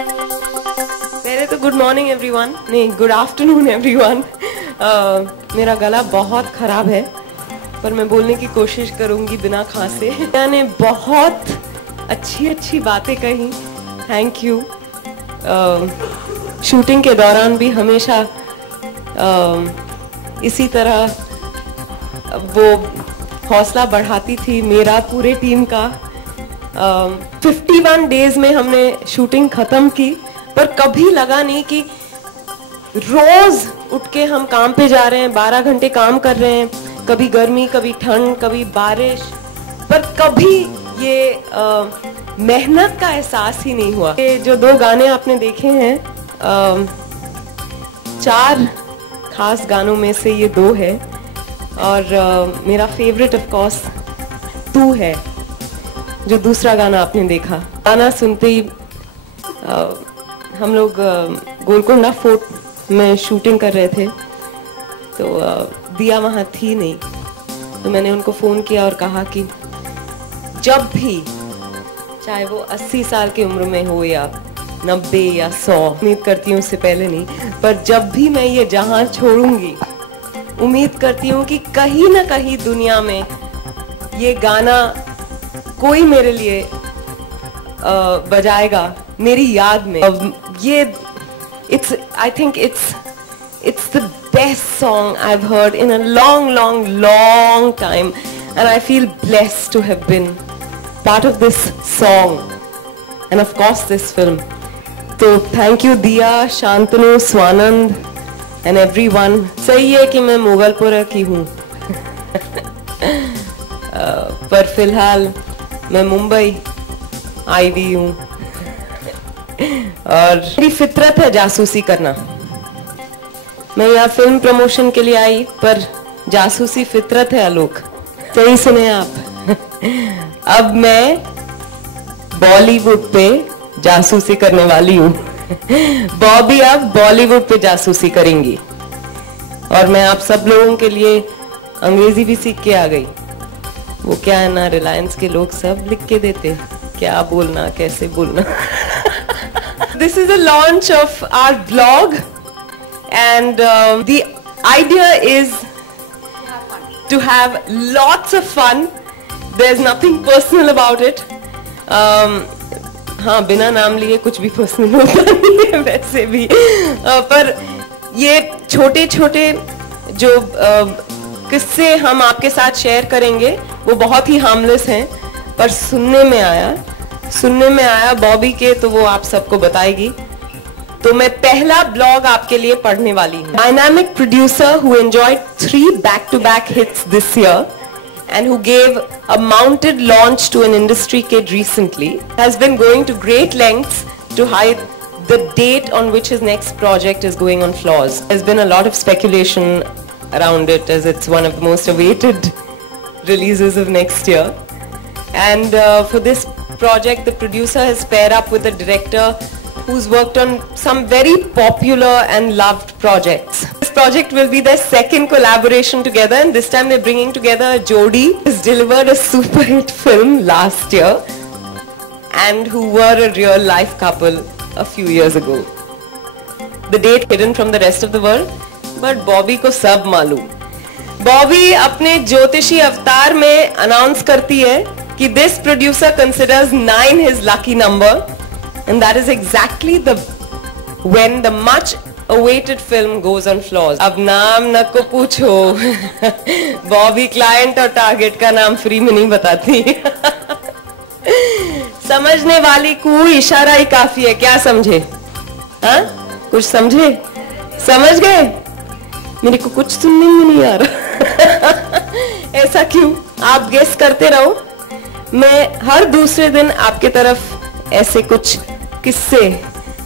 पहले तो good morning everyone, नहीं गुड आफ्टरनून एवरीवन। मेरा गला बहुत खराब है पर मैं बोलने की कोशिश करूंगी बिना खांसे। मैंने बहुत अच्छी बातें कही, थैंक यू। शूटिंग के दौरान भी हमेशा इसी तरह वो हौसला बढ़ाती थी मेरा, पूरे टीम का। 51 डेज में हमने शूटिंग खत्म की पर कभी लगा नहीं कि रोज उठ के हम काम पे जा रहे हैं, 12 घंटे काम कर रहे हैं, कभी गर्मी कभी ठंड कभी बारिश, पर कभी ये मेहनत का एहसास ही नहीं हुआ। ये जो 2 गाने आपने देखे हैं, 4 खास गानों में से ये 2 है और मेरा फेवरेट ऑफ कोर्स तू है, जो दूसरा गाना आपने देखा। गाना सुनते ही हम लोग गोलकोंडा फोर्ट में शूटिंग कर रहे थे तो दिया वहाँ थी नहीं, तो मैंने उनको फ़ोन किया और कहा कि जब भी, चाहे वो 80 साल की उम्र में हो या 90 या 100, उम्मीद करती हूँ उससे पहले नहीं, पर जब भी मैं ये जहां छोड़ूंगी, उम्मीद करती हूँ कि कहीं ना कहीं दुनिया में ये गाना कोई मेरे लिए बजाएगा मेरी याद में। ये I think it's the best song I've heard in a long time, and I feel blessed to have been part of this song and of course this film. So thank you Diya, Shantanu, Swanand and everyone. सही है कि मैं मुगलपुरा की हूँ पर फिलहाल मैं मुंबई आई हुई हूँ और मेरी फितरत है जासूसी करना। मैं यहाँ फिल्म प्रमोशन के लिए आई पर जासूसी फितरत है आलोक, सही सुने आप। अब मैं बॉलीवुड पे जासूसी करने वाली हूँ। बॉबी अब बॉलीवुड पे जासूसी करेंगी और मैं आप सब लोगों के लिए अंग्रेजी भी सीख के आ गई। वो क्या है ना, रिलायंस के लोग सब लिख के देते क्या बोलना कैसे बोलना। This is a launch of our vlog and the idea is to have lots of fun. There's nothing personal about it. हाँ, बिना नाम लिए कुछ भी पर्सनल होता नहीं है वैसे भी, पर ये छोटे छोटे जो किस्से हम आपके साथ शेयर करेंगे वो बहुत ही हार्मलेस हैं, पर सुनने में आया बॉबी के, तो वो आप सबको बताएगी। तो मैं पहला ब्लॉग आपके लिए पढ़ने वाली हूँ। Dynamic producer who enjoyed 3 back-to-back hits this year and who gave a mounted launch to an industry kid recently has been going to great lengths to hide the date on which his next project is going on floors. There's been a lot of speculation around it as it's one of the most awaited releases of next year. And for this project, the producer has paired up with a director who's worked on some very popular and loved projects. This project will be their second collaboration together, and this time they're bringing together a jodi who's delivered a super hit film last year and who were a real life couple a few years ago. The date hidden from the rest of the world, but Bobby को सब मालूम। बॉबी अपने ज्योतिषी अवतार में announce करती है कि this producer considers 9 his lucky number, and that is exactly when the much awaited film goes on floors. अब नाम न को पूछो, बॉबी क्लाइंट और टारगेट का नाम फ्री में नहीं बताती। समझने वाली को इशारा ही काफी है, क्या समझे? हाँ, कुछ समझे? समझ गए? मेरे को कुछ सुनने में नहीं आ रहा। ऐसा क्यों? आप गेस करते रहो, मैं हर दूसरे दिन आपके तरफ ऐसे कुछ किस्से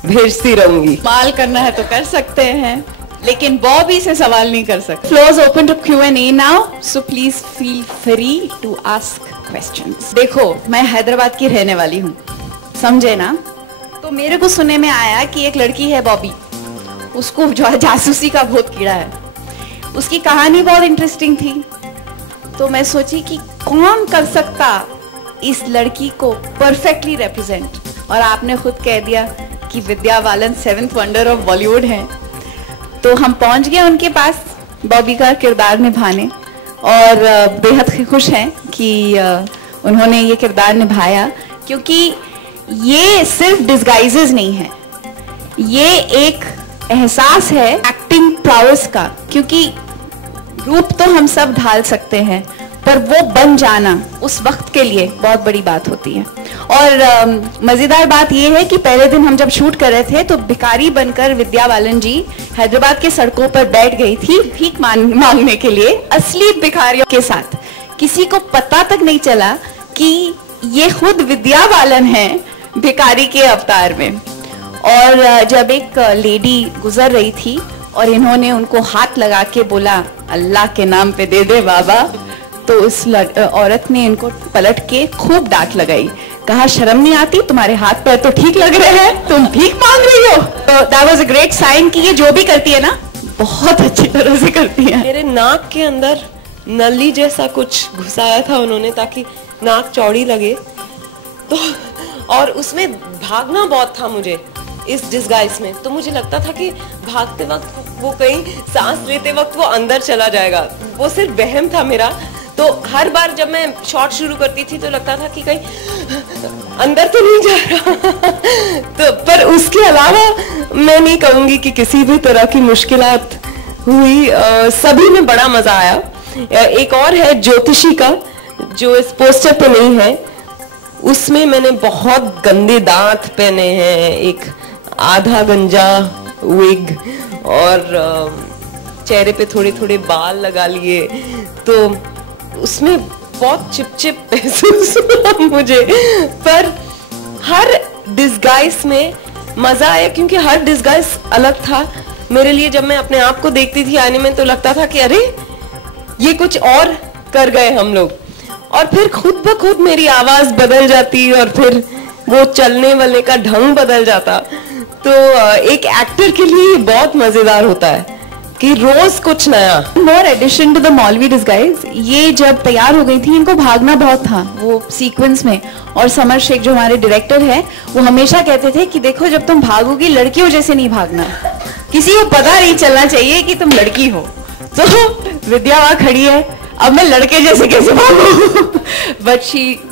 भेजती रहूंगी। सवाल करना है तो कर सकते हैं, लेकिन बॉबी से सवाल नहीं कर सकते। Floors open to Q&A now, so please feel free to ask questions. देखो, मैं हैदराबाद की रहने वाली हूँ, समझे ना? तो मेरे को सुनने में आया कि एक लड़की है बॉबी, उसको जो है जासूसी का बहुत कीड़ा है। उसकी कहानी बहुत इंटरेस्टिंग थी, तो मैं सोची कि कौन कर सकता इस लड़की को परफेक्टली रिप्रेजेंट, और आपने खुद कह दिया कि Vidya Balan 7th wonder of Bollywood हैं। तो हम पहुंच गए उनके पास बॉबी का किरदार निभाने, और बेहद खुश हैं कि उन्होंने ये किरदार निभाया, क्योंकि ये सिर्फ डिस्गाइजेस नहीं है, ये एक एहसास है एक्टिंग प्राउस का। क्योंकि रूप तो हम सब ढाल सकते हैं, पर वो बन जाना उस वक्त के लिए बहुत बड़ी बात होती है। और मजेदार बात ये है कि पहले दिन हम जब शूट कर रहे थे तो भिखारी बनकर विद्या बालन जी हैदराबाद के सड़कों पर बैठ गई थी भीख मांगने के लिए, असली भिखारियों के साथ। किसी को पता तक नहीं चला कि ये खुद विद्या बालन है भिखारी के अवतार में। और जब एक लेडी गुजर रही थी और इन्होंने उनको हाथ लगा के बोला अल्लाह के नाम पे दे दे बाबा, तो उस औरत ने इनको पलट के खूब डांट लगाई, कहा शर्म नहीं आती, तुम्हारे हाथ पैर तो ठीक लग रहे हैं, तुम भीख मांग रही हो। तो that was a great sign कि ये जो भी करती है ना बहुत अच्छी तरह से करती है। मेरे नाक के अंदर नली जैसा कुछ घुसाया था उन्होंने ताकि नाक चौड़ी लगे, तो और उसमें भागना बहुत था मुझे इस डिस्गाइज में। तो मुझे लगता था कि भागते वक्त वो कहीं सांस लेते वक्त वो अंदर चला जाएगा, वो सिर्फ वहम था मेरा। तो हर बार जब मैं शॉट शुरू करती थी तो लगता था कि कहीं अंदर तो नहीं जा रहा तो पर उसके अलावा मैं नहीं कहूंगी कि किसी भी तरह की मुश्किलात हुई, सभी में बड़ा मजा आया। एक और है ज्योतिषी का, जो इस पोस्टर पे नहीं है, उसमें मैंने बहुत गंदे दांत पहने हैं, एक आधा गंजा विग, और चेहरे पे थोड़े थोड़े बाल लगा लिए, तो उसमें बहुत चिपचिप महसूस हुआ मुझे। पर हर डिस्गाइज में मजा आया क्योंकि हर डिस्गाइज अलग था मेरे लिए। जब मैं अपने आप को देखती थी आईने में तो लगता था कि अरे ये कुछ और कर गए हम लोग, और फिर खुद ब खुद मेरी आवाज बदल जाती और फिर वो चलने वाले का ढंग बदल जाता। तो एक एक्टर के लिए बहुत मजेदार होता है कि रोज कुछ नया। मोर एडिशन टू द मौलवी डिस्गाइज, ये जब तैयार हो गई थी इनको भागना बहुत था वो सीक्वेंस में, और समर शेख जो हमारे डायरेक्टर हैं वो हमेशा कहते थे कि देखो जब तुम भागोगी लड़कियों जैसे नहीं भागना, किसी को पता नहीं चलना चाहिए कि तुम लड़की हो। तो विद्या वहां खड़ी है, अब मैं लड़के जैसे कैसे भागूं but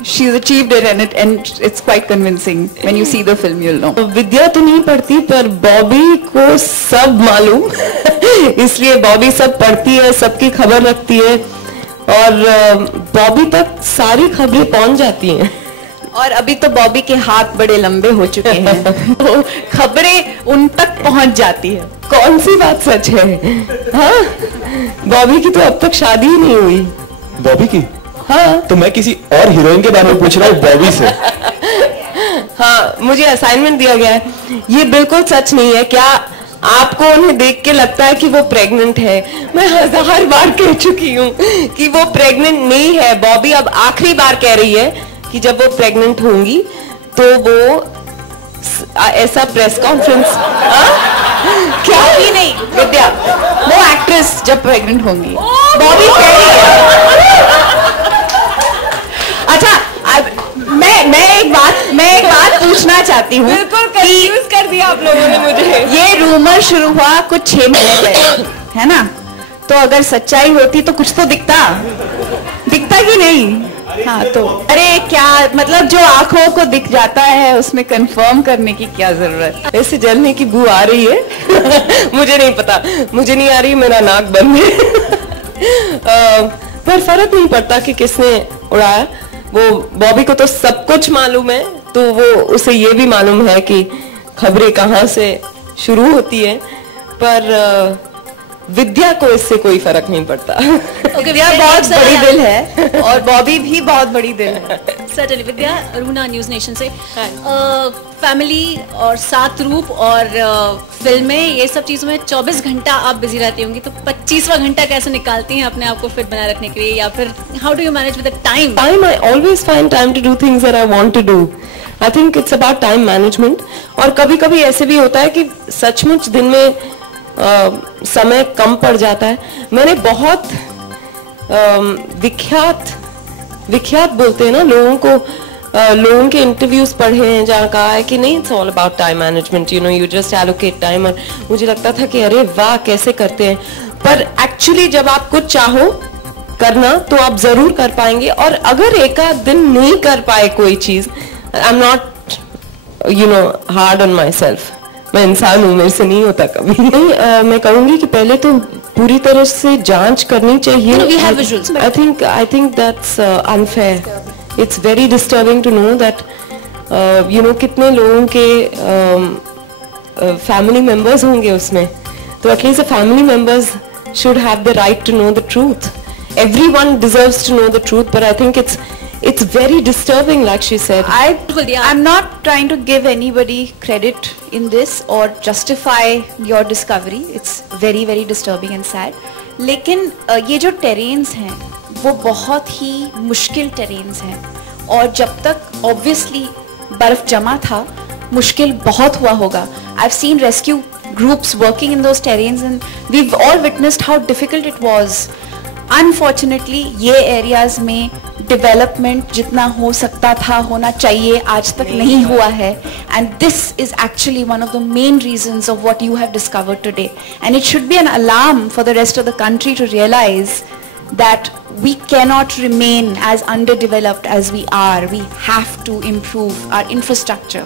she's achieved it and it's quite convincing when you see the film you'll know। विद्या तो नहीं पढ़ती पर बॉबी को सब मालूम इसलिए बॉबी सब पढ़ती है, सबकी खबर रखती है, और बॉबी तक सारी खबरें पहुंच जाती हैं। और अभी तो बॉबी के हाथ बड़े लंबे हो चुके हैं तो खबरें उन तक पहुंच जाती है। कौन सी बात सच है? हाँ, बॉबी की तो अब तक शादी ही नहीं हुई। बॉबी की? हाँ, तो मैं किसी और हीरोइन के बारे में पूछ रहा हूँ बॉबी से। हाँ, मुझे असाइनमेंट दिया गया है। ये बिल्कुल सच नहीं है। क्या आपको उन्हें देख के लगता है कि वो प्रेग्नेंट है? मैं 1000 बार कह चुकी हूँ कि वो प्रेग्नेंट नहीं है। बॉबी अब आखिरी बार कह रही है कि जब वो प्रेग्नेंट होंगी तो वो ऐसा प्रेस कॉन्फ्रेंस क्या ही नहीं विद्या, वो एक्ट्रेस जब प्रेग्नेंट होंगी बॉबी कह रही है। अच्छा, मैं एक बात पूछना चाहती हूँ। बिल्कुल कंफ्यूज कर दिया आप लोगों ने मुझे। ये रूमर शुरू हुआ कुछ 6 महीने पहले, है ना? तो अगर सच्चाई होती तो कुछ तो दिखता कि नहीं? हाँ, तो अरे क्या मतलब, जो आंखों को दिख जाता है उसमें कंफर्म करने की क्या जरूरत? ऐसे जलने की बू आ रही है मुझे नहीं पता, मुझे नहीं आ रही, मेरा नाक बंद है पर फर्क नहीं पड़ता कि किसने उड़ाया। वो बॉबी को तो सब कुछ मालूम है, तो वो उसे ये भी मालूम है कि खबरें कहाँ से शुरू होती है, पर विद्या को इससे कोई फर्क नहीं पड़ता। विद्या बहुत बड़ी दिल है और बॉबी भी बहुत बड़ी दिल है। सर्टेनली। विद्या, रूना न्यूज नेशन से। फैमिली और सात रूप और फिल्में, ये सब चीजों में 24 घंटा आप बिजी रहती होंगी, तो 25वां घंटा कैसे निकालती हैं अपने आप को फिट बनाए रखने के लिए, या फिर how do you manage with the time? I always find time to do things that I want to do. I think it's about time management। और कभी कभी ऐसे भी होता है कि सचमुच दिन में समय कम पड़ जाता है। मैंने बहुत विख्यात बोलते हैं ना लोगों को, लोगों के इंटरव्यूज पढ़े हैं जहाँ कहा है कि नहीं, it's all about time management, you know, you just allocate time. और मुझे लगता था कि अरे वाह कैसे करते हैं, पर एक्चुअली जब आप कुछ चाहो करना तो आप जरूर कर पाएंगे। और अगर एक आध दिन नहीं कर पाए कोई चीज, I am not you know hard on my self, मैं इंसान हूँ, मेरे से नहीं होता कभी। नहीं, मैं कहूँगी कि पहले तो पूरी तरह से जांच करनी चाहिए। No, we have visuals. I think that's unfair. It's very disturbing to know that you know कितने लोगों के family members होंगे उसमें, तो at least the family members should have the right to know the truth. Everyone deserves to know the truth, but I think it's very disturbing, like she said. I'm not trying to give anybody credit in this or justify your discovery. It's very very disturbing and sad. लेकिन ये जो terrains हैं वो बहुत ही मुश्किल terrains हैं, और जब तक obviously बर्फ जमा था मुश्किल बहुत हुआ होगा. I've seen rescue groups working in those terrains and we've all witnessed how difficult it was. Unfortunately ये areas में development जितना हो सकता था होना चाहिए आज तक नहीं हुआ है, and this is actually one of the main reasons of what you have discovered today, and it should be an alarm for the rest of the country to realize that we cannot remain as underdeveloped as we are. We have to improve our infrastructure,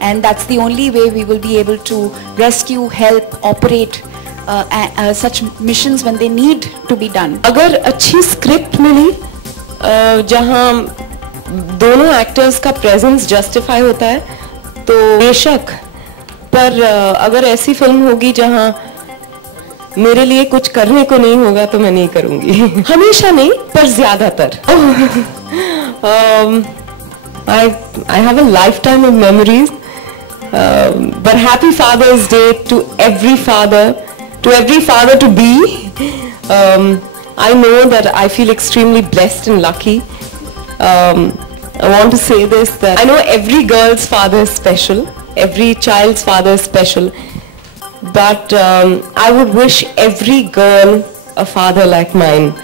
and that's the only way we will be able to rescue, help, operate such missions when they need to be done. अगर अच्छी script मिली जहां दोनों actors का presence justify होता है तो बेशक, पर अगर ऐसी फिल्म होगी जहां मेरे लिए कुछ करने को नहीं होगा तो मैं नहीं करूंगी। हमेशा नहीं, पर ज्यादातर। I have a lifetime of memories, but happy Father's Day to every father to be. I know that I feel extremely blessed and lucky. I want to say this, that I know every girl's father is special, every child's father is special, but I would wish every girl a father like mine,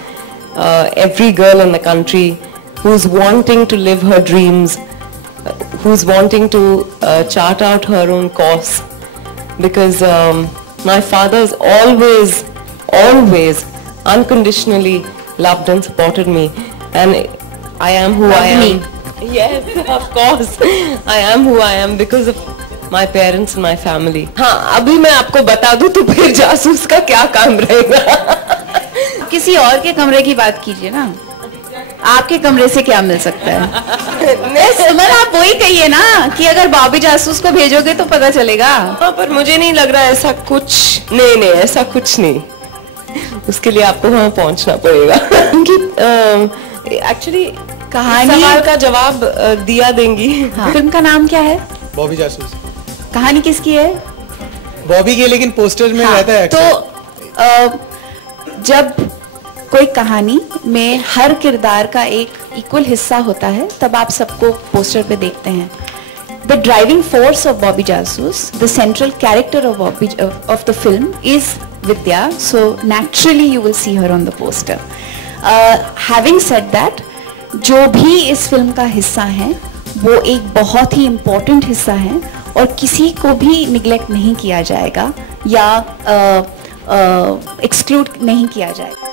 every girl in the country who's wanting to live her dreams, who's wanting to chart out her own course, because my father's always unconditionally loved and supported me, and I am who I am. Yes, of course, I am who I am because of my parents and my family. हाँ, अभी मैं आपको बता दूं तो फिर जासूस का क्या काम रहेगा। किसी और के कमरे की बात कीजिए ना, आपके कमरे से क्या मिल सकता है? सुमन, आप वही कहिए ना कि अगर बॉबी जासूस को भेजोगे तो पता चलेगा। हाँ, पर मुझे नहीं लग रहा ऐसा कुछ, नहीं ऐसा कुछ नहीं, उसके लिए आपको वहाँ पहुँचना पड़ेगा। क्योंकि एक्चुअली कहानी सवाल का जवाब दिया देंगी। हाँ। फिल्म का नाम क्या है? बॉबी जासूस। कहानी किसकी है? बॉबी की, लेकिन पोस्टर में रहता है। तो जब कोई कहानी में हर किरदार का एक इक्वल हिस्सा होता है तब आप सबको पोस्टर पे देखते हैं। The driving force of Bobby Jasus, the central character of the film is Vidya, so naturally you will see her on the poster. Having said that, जो भी इस फिल्म का हिस्सा है वो एक बहुत ही important हिस्सा है और किसी को भी neglect नहीं किया जाएगा या exclude नहीं किया जाएगा।